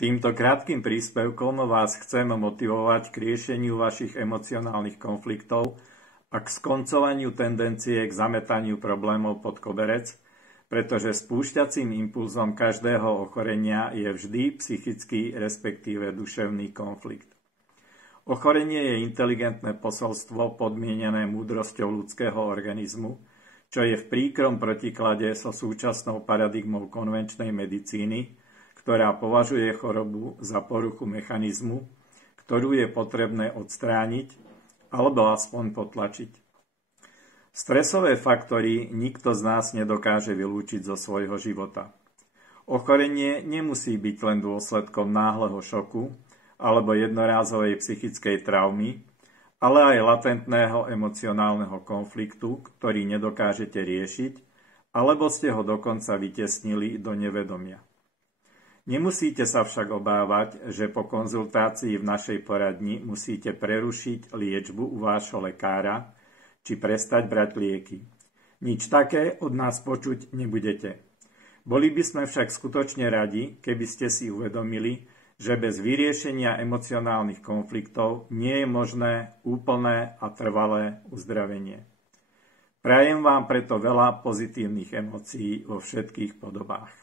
Týmto krátkym príspevkom vás chceme motivovať k riešeniu vašich emocionálnych konfliktov a k skoncovaniu tendencie k zametaniu problémov pod koberec, pretože spúšťacím impulzom každého ochorenia je vždy psychický, respektíve duševný konflikt. Ochorenie je inteligentné posolstvo podmienené múdrosťou ľudského organizmu, čo je v príkrom protiklade so súčasnou paradigmou konvenčnej medicíny, ktorá považuje chorobu za poruchu mechanizmu, ktorú je potrebné odstrániť alebo aspoň potlačiť. Stresové faktory nikto z nás nedokáže vylúčiť zo svojho života. Ochorenie nemusí byť len dôsledkom náhleho šoku alebo jednorázovej psychickej traumy, ale aj latentného emocionálneho konfliktu, ktorý nedokážete riešiť, alebo ste ho dokonca vytesnili do nevedomia. Nemusíte sa však obávať, že po konzultácii v našej poradni musíte prerušiť liečbu u vášho lekára či prestať brať lieky. Nič také od nás počuť nebudete. Boli by sme však skutočne radi, keby ste si uvedomili, že bez vyriešenia emocionálnych konfliktov nie je možné úplné a trvalé uzdravenie. Prajem vám preto veľa pozitívnych emócií vo všetkých podobách.